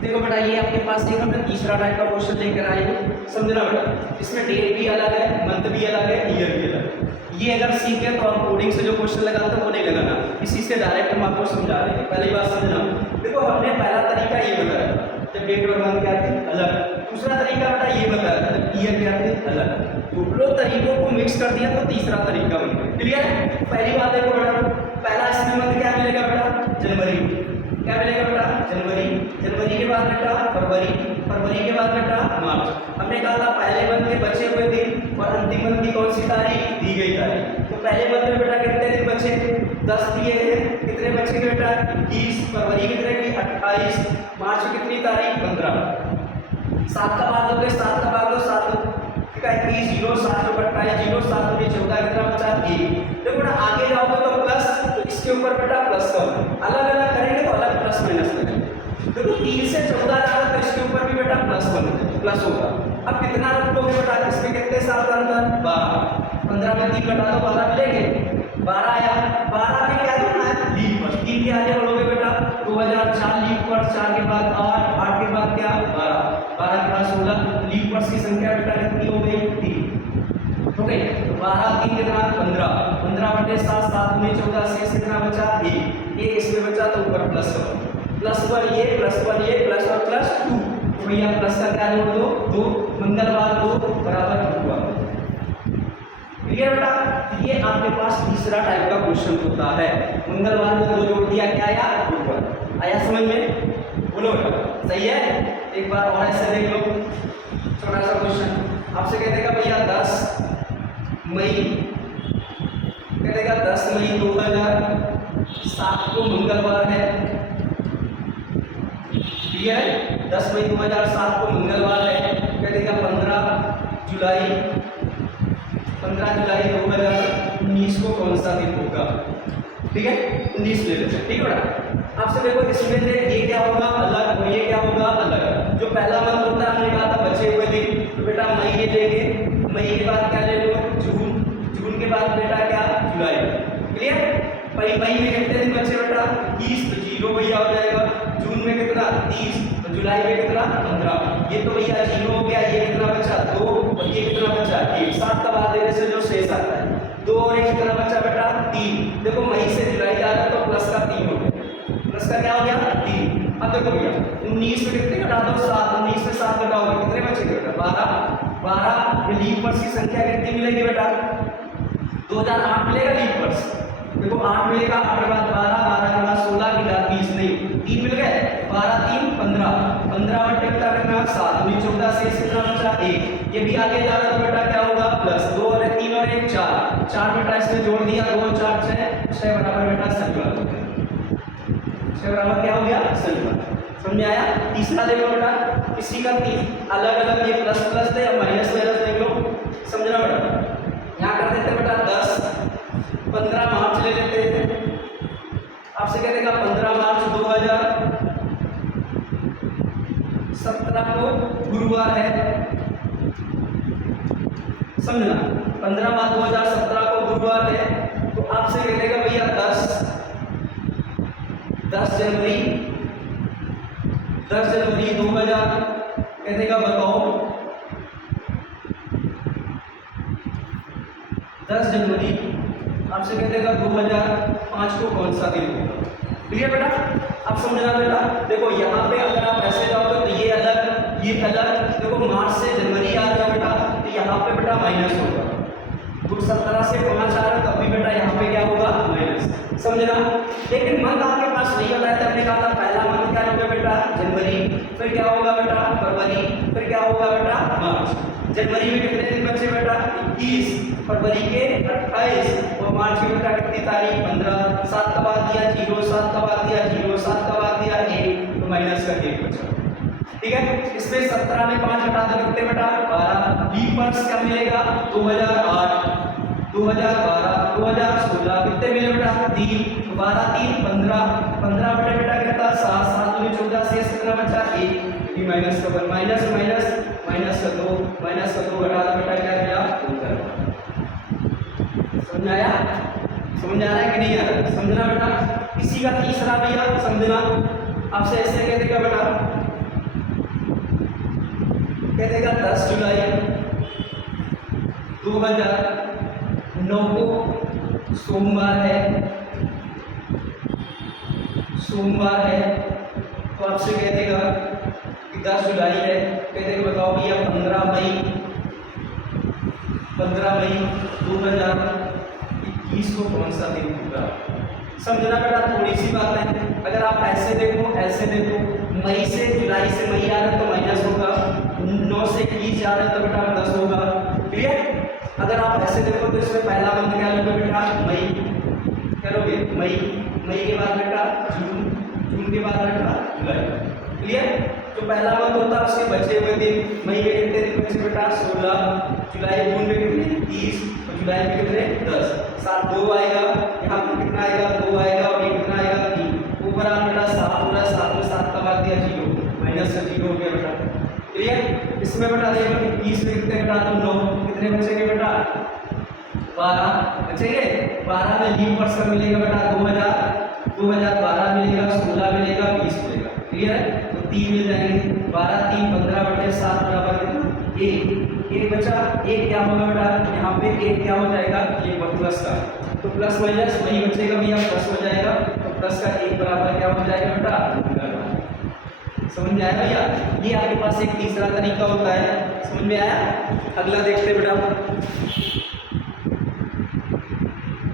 देखो बेटा ये आपके पास एक हमने तीसरा टाइप का क्वेश्चन लेकर आए हैं, समझना बेटा। इसमें डेट भी अलग है, मंथ भी अलग है, ईयर भी अलग है। ये अगर सीखे तो आप कोडिंग से जो क्वेश्चन लगाते हैं वो नहीं लगाना, इसी से डायरेक्ट हम आपको समझा रहे हैं। पहली बात समझना, देखो हमने पहला तरीका ये बताया जब डेट और मंथ क्या थे अलग, दूसरा तरीका बेटा ये बताया जब ईयर क्या थे अलग। दोनों तरीकों को मिक्स कर दिया तो तीसरा तरीका बन गया। क्लियर? पहली बात देखो बेटा, पहला इसमें मंथ क्या मिलेगा बेटा? जनवरी। क्या मिलेगा बेटा? जनवरी। जनवरी के बाद बेटा फरवरी। फरवरी के बाद बेटा मार्च। हमने कहा था पहले मंथ के बचे हुए दिन और अंतिम मंथ की कौन सी तारीख दी गई तारीख। तो पहले मंथ में बेटा कितने दिन बचे? 10 दिए हैं। कितने बचेंगे बेटा? 21। फरवरी कितने की? 28। मार्च में कितनी तारीख? 15। 7 का बाद दोगे, 7 का बाद दो 7 का 21 0 7 को 28 0 7 को 14 कितना बचा? 1। देखो बेटा आगे जाओगे तो प्लस, तो इसके ऊपर बेटा प्लस का अलग अलग करेंगे तो अलग प्लस माइनस करेंगे। देखो 3 से 14 जा रहा तो इसके ऊपर भी बेटा प्लस होगा। अब कितना रखोगे बेटा? इसमें कितने साल का अंतर? 12। 15 में 3 घटा दो 12 मिलेंगे। 12 आया। 12 में क्या करना है? लीप वर्ष। 3 के आगे बढ़ोगे बेटा 2004 लीप वर्ष, 4 के बाद 8, 8 के बाद क्या? 12, 12 के बाद 16। लीप वर्ष की संख्या बेटा कितनी हो गई? 3। ओके, तो 12 3 कितना? 15। 15 बटे 7 7 में 14 से कितना बचा? 1। इसमें बचा तो ऊपर प्लस 1 ये प्लस 1 ये प्लस और प्लस 2। तो भैया प्लस का क्या जोड़ दो? 2। मंगलवार 2 बराबर हुआ। क्लियर बेटा? ये आपके पास तीसरा टाइप का क्वेश्चन होता है। मंगलवार में 2 जोड़ दिया, क्या आया? ऊपर आया। समझ में? बोलो बेटा सही है? एक बार और ऐसे देख लो, छोटा सा क्वेश्चन आपसे कह देगा भैया 10 मई, कह देगा 10 मई 2007 को मंगलवार है। क्लियर है? 10 मई 2007 को मंगलवार है। कह देगा 15 जुलाई 2019 को कौन सा दिन होगा? ठीक है, 19 ले लेते हैं। ठीक है बेटा? आपसे देखो इसमें से ये क्या होगा? अलग, और ये क्या होगा? अलग। जो पहला मंथ होता है हमने कहा था बचे हुए दिन, तो बेटा मई ले लेंगे। मई के बाद क्या ले लो? जून। जून के बाद बेटा क्या? जुलाई। क्लियर? मई में कितने दिन बचे बेटा? 20, तो 0 भैया हो जाएगा। जून में कितना? 30, तो जुलाई में कितना? 15। ये तो भैया 0 हो गया। ये कितना बचा? 2, और ये कितना बचा? 1। 7 का बाद देने से जो शेष आता है 2 और 1 कितना बचा बेटा? 3। देखो मई से जुलाई जा रहा है तो प्लस का 3 हो गया। प्लस का क्या हो गया? 3। अब देखो भैया 19 में कितने घटा दो? 7। 19 में 7 घटाओगे कितने बचेंगे बेटा? 12। 12 ये लीप वर्ष की संख्या कितनी मिलेगी बेटा? 2008 मिलेगा लीप वर्ष। देखो 8 मिलेगा, 8 के बाद 12, 12 के बाद 16 के बाद 20 नहीं 3 मिल गए। 12 3 15, 15 बटे कितना करना? 7। 14 से कितना बचा? 1। ये भी आगे जा रहा है तो बेटा क्या होगा? प्लस 2 और 3 और 1 4। 4 बेटा इसमें जोड़ दिया 2 और 4 6 बराबर बेटा संख्या। 6 बराबर क्या हो गया? संख्या। समझ में आया? तीसरा देखो बेटा, इसी का अलग अलग ये प्लस प्लस थे और माइनस माइनस देख लो। समझना बेटा? यहाँ कर देते बेटा 10 15 मार्च ले लेते हैं। आपसे कह देगा 15 मार्च 2017 को गुरुवार है। समझना? 15 मार्च 2017 को गुरुवार है। तो आपसे कह देगा भैया 10 जनवरी 2000 कह देगा बताओ 10 जनवरी आपसे कह देगा 2005 को कौन सा दिन होगा? क्लियर बेटा? आप समझना बेटा? देखो यहाँ पे अगर आप ऐसे जाओगे तो ये अलग ये अलग। देखो मार्च से जनवरी आ रहा बेटा तो यहाँ पे बेटा माइनस होगा। 17 से 5 आ रहा तो अभी बेटा यहाँ पे क्या होगा? माइनस। समझना? लेकिन मंथ आपके पास नहीं बताया था। हमने कहा था पहला मंथ क्या होगा बेटा? जनवरी। फिर क्या होगा बेटा? फरवरी। फिर क्या होगा बेटा? मार्च। जनवरी में कितने दिन बचे बेटा? 21। फरवरी के 28 और मार्च में बेटा कितनी तारीख? 15। 7 का बाद दिया 0, 7 का बाद दिया 0, 7 का बाद दिया 1, तो माइनस का 1 बचा। ठीक है? इसमें 17 में 5 हटा दो कितने बेटा? 12। लीप वर्ष क्या मिलेगा? 2008, 2012, 2016 कितने मिले बेटा? 3। 12 3 15, 15 बटे बेटा कितना? 7, 7 में 14 से कितना बचा? 1। माइनस का 1 माइनस माइनस माइनस का 2 घटा दो बेटा क्या मिला? उत्तर। समझ आया? समझ आ रहा है कि नहीं आ रहा? समझना बेटा? इसी का तीसरा भी है, समझना। आपसे ऐसे कह देगा बेटा, कह देगा 10 जुलाई 2009 को सोमवार है, सोमवार है। तो आपसे कह देगा कि 10 जुलाई है, कह देगा बताओ भैया 15 मई 2021 को कौन सा दिन होगा। समझना बेटा, थोड़ी सी बात है। अगर आप ऐसे देखो, ऐसे देखो, मई से जुलाई से मई आ रहा है तो माइनस होगा, 9 से 21 जा रहा है तो बेटा 10 होगा। क्लियर। अगर आप ऐसे देखो तो इसमें पहला मंथ क्या लोगे बेटा, मई करोगे, मई के बाद बेटा जून, जून के बाद बेटा जुलाई। क्लियर। जो पहला मंथ होता है उसके बचे हुए दिन, मई के कितने दिन बचे बेटा 16, जुलाई जून में कितने 30 और जुलाई में कितने 10, 7 2 आएगा, यहाँ पे कितना आएगा 2 आएगा और ये कितना आएगा 3, ऊपर आ बेटा 7 हो रहा है, 7 में 7 का भाग दिया 0, माइनस से 0 हो गया बेटा। क्लियर। इसमें बेटा देखो 21 में कितने घटा दो 9, कितने बचेंगे बेटा 12 बचेंगे। 12 में लीव वर्ष का मिलेगा बेटा 2012 मिलेगा, 16 मिलेगा, 20 मिलेगा। क्लियर है। तो 3 मिल जाएंगे, 12 3 15/7 बराबर कितना 1 बचा। 1 क्या होगा बेटा, यहाँ पे 1 क्या हो जाएगा, ये प्लस का, तो प्लस माइनस वही बचेगा भैया, प्लस हो जाएगा। तो प्लस का 1 बराबर क्या हो जाएगा बेटा, समझ में आया भैया। ये आपके पास एक तीसरा तरीका होता है, समझ में आया। अगला देखते हैं बेटा,